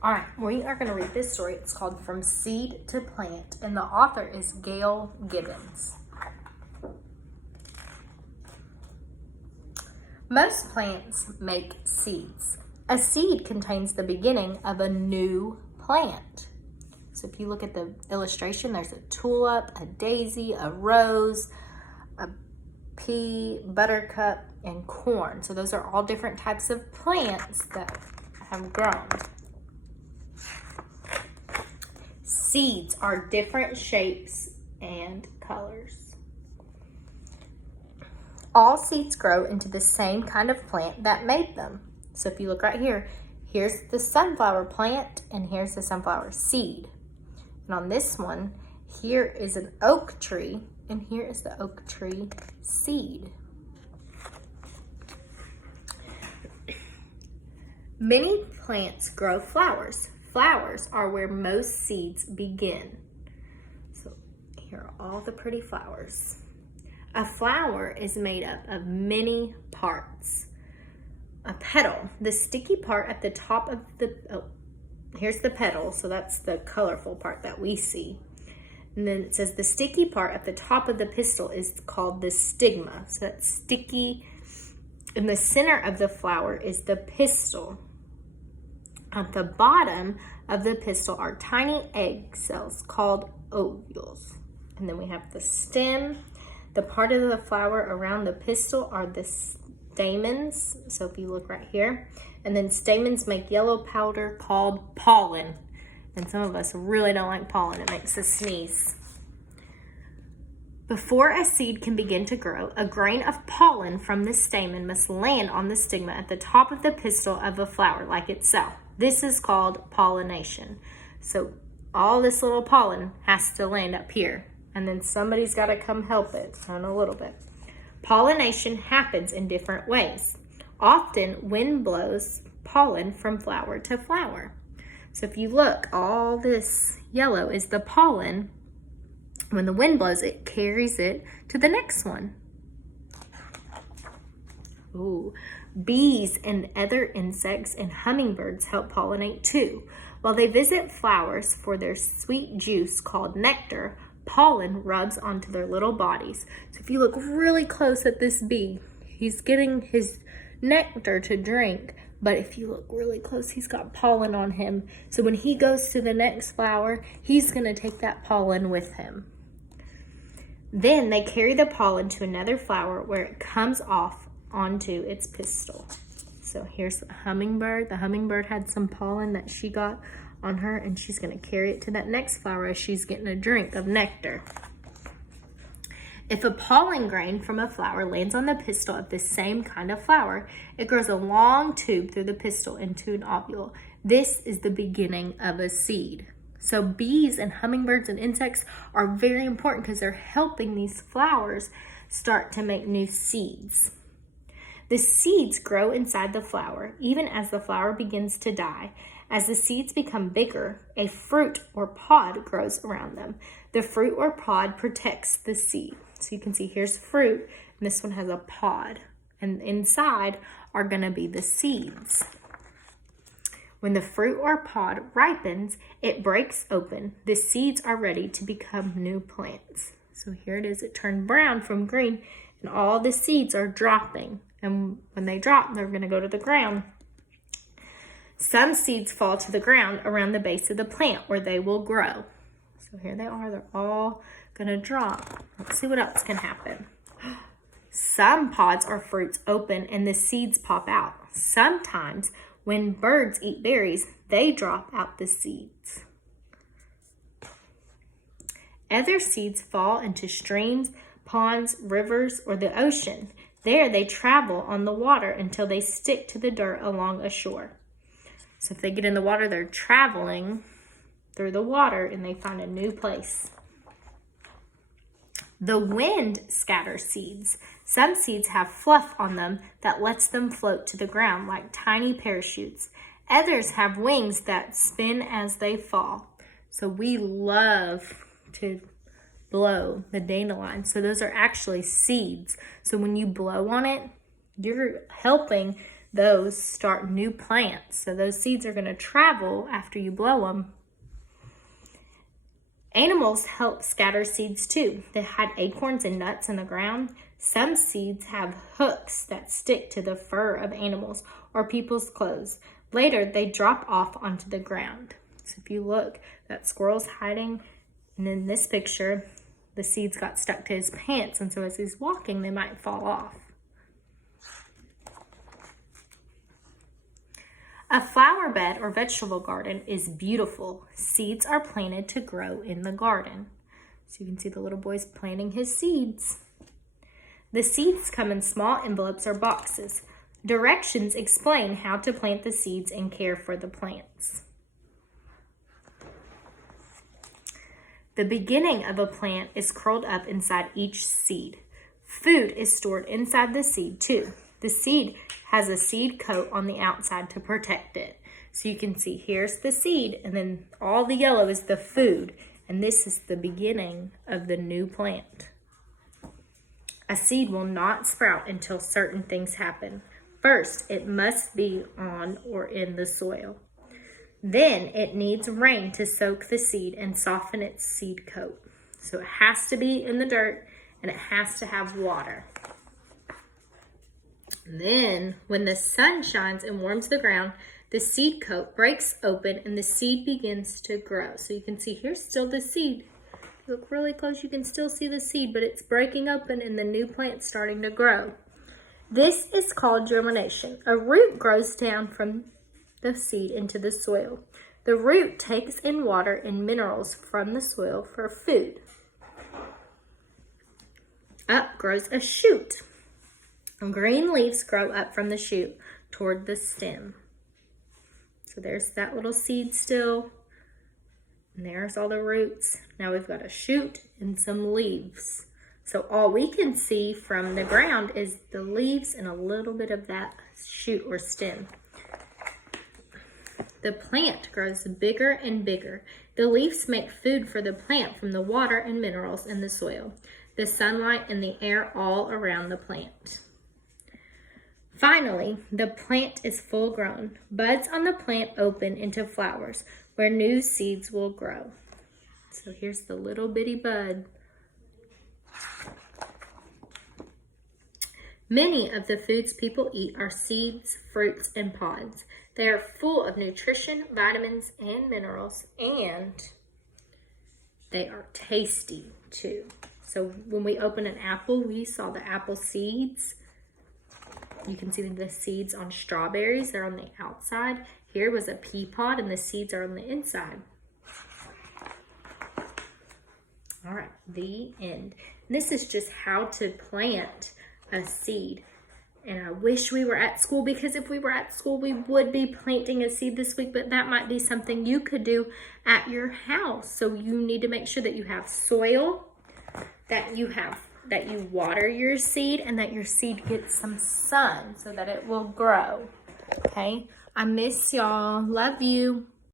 All right, we are going to read this story. It's called From Seed to Plant, and the author is Gail Gibbons. Most plants make seeds. A seed contains the beginning of a new plant. So if you look at the illustration, there's a tulip, a daisy, a rose, a pea, buttercup, and corn. So those are all different types of plants that have grown. Seeds are different shapes and colors. All seeds grow into the same kind of plant that made them. So if you look right here, here's the sunflower plant and here's the sunflower seed. And on this one, here is an oak tree and here is the oak tree seed. Many plants grow flowers. Flowers are where most seeds begin. So here are all the pretty flowers. A flower is made up of many parts. A petal, the sticky part at the top of here's the petal, so that's the colorful part that we see. And then it says the sticky part at the top of the pistil is called the stigma. So that's sticky. In the center of the flower is the pistil. At the bottom of the pistil are tiny egg cells called ovules. And then we have the stem. The part of the flower around the pistil are the stamens. So if you look right here. And then stamens make yellow powder called pollen. And some of us really don't like pollen. It makes us sneeze. Before a seed can begin to grow, a grain of pollen from the stamen must land on the stigma at the top of the pistil of a flower like itself. This is called pollination. So all this little pollen has to land up here, and then somebody's got to come help it in a little bit. Pollination happens in different ways. Often wind blows pollen from flower to flower. So if you look, all this yellow is the pollen. When the wind blows, it carries it to the next one. Ooh. Bees and other insects and hummingbirds help pollinate too. While they visit flowers for their sweet juice called nectar, pollen rubs onto their little bodies. So if you look really close at this bee, he's getting his nectar to drink, but if you look really close, he's got pollen on him. So when he goes to the next flower, he's going to take that pollen with him. Then they carry the pollen to another flower where it comes off onto its pistil. So here's the hummingbird. The hummingbird had some pollen that she got on her, and she's going to carry it to that next flower as she's getting a drink of nectar. If a pollen grain from a flower lands on the pistil of the same kind of flower, it grows a long tube through the pistil into an ovule. This is the beginning of a seed. So bees and hummingbirds and insects are very important because they're helping these flowers start to make new seeds. The seeds grow inside the flower, even as the flower begins to die. As the seeds become bigger, a fruit or pod grows around them. The fruit or pod protects the seed. So you can see here's fruit, and this one has a pod. And inside are going to be the seeds. When the fruit or pod ripens, it breaks open. The seeds are ready to become new plants. So here it is. It turned brown from green, and all the seeds are dropping. And when they drop, they're going to go to the ground. Some seeds fall to the ground around the base of the plant where they will grow. So here they are. They're all going to drop. Let's see what else can happen. Some pods or fruits open and the seeds pop out. Sometimes when birds eat berries, they drop out the seeds. Other seeds fall into streams, ponds, rivers, or the ocean. There they travel on the water until they stick to the dirt along a shore. So if they get in the water, they're traveling through the water and they find a new place. The wind scatters seeds. Some seeds have fluff on them that lets them float to the ground like tiny parachutes. Others have wings that spin as they fall. So we love to blow the dandelion. So those are actually seeds. So when you blow on it, you're helping those start new plants. So those seeds are going to travel after you blow them. Animals help scatter seeds too. They hide acorns and nuts in the ground. Some seeds have hooks that stick to the fur of animals or people's clothes. Later, they drop off onto the ground. So if you look, that squirrel's hiding, and in this picture, the seeds got stuck to his pants, and so as he's walking, they might fall off. A flower bed or vegetable garden is beautiful. Seeds are planted to grow in the garden. So you can see the little boy's planting his seeds. The seeds come in small envelopes or boxes. Directions explain how to plant the seeds and care for the plants. The beginning of a plant is curled up inside each seed. Food is stored inside the seed too. The seed has a seed coat on the outside to protect it. So you can see here's the seed, and then all the yellow is the food. And this is the beginning of the new plant. A seed will not sprout until certain things happen. First, it must be on or in the soil. Then it needs rain to soak the seed and soften its seed coat. So it has to be in the dirt and it has to have water. Then, when the sun shines and warms the ground, the seed coat breaks open and the seed begins to grow. So you can see here's still the seed. If you look really close, you can still see the seed, but it's breaking open and the new plant's starting to grow. This is called germination. A root grows down from the seed into the soil. The root takes in water and minerals from the soil for food. Up grows a shoot. Green leaves grow up from the shoot toward the stem. So there's that little seed still. And there's all the roots. Now we've got a shoot and some leaves. So all we can see from the ground is the leaves and a little bit of that shoot or stem. The plant grows bigger and bigger. The leaves make food for the plant from the water and minerals in the soil, the sunlight and the air all around the plant. Finally, the plant is full grown. Buds on the plant open into flowers where new seeds will grow. So here's the little bitty bud. Many of the foods people eat are seeds, fruits, and pods. They are full of nutrition, vitamins, and minerals, and they are tasty too. So when we open an apple, we saw the apple seeds. You can see the seeds on strawberries. They're on the outside. Here was a pea pod, and the seeds are on the inside. All right, the end. This is just how to plant a seed. And I wish we were at school, because if we were at school, we would be planting a seed this week, but that might be something you could do at your house. So you need to make sure that you have soil, that you water your seed, and that your seed gets some sun so that it will grow. Okay? I miss y'all. Love you.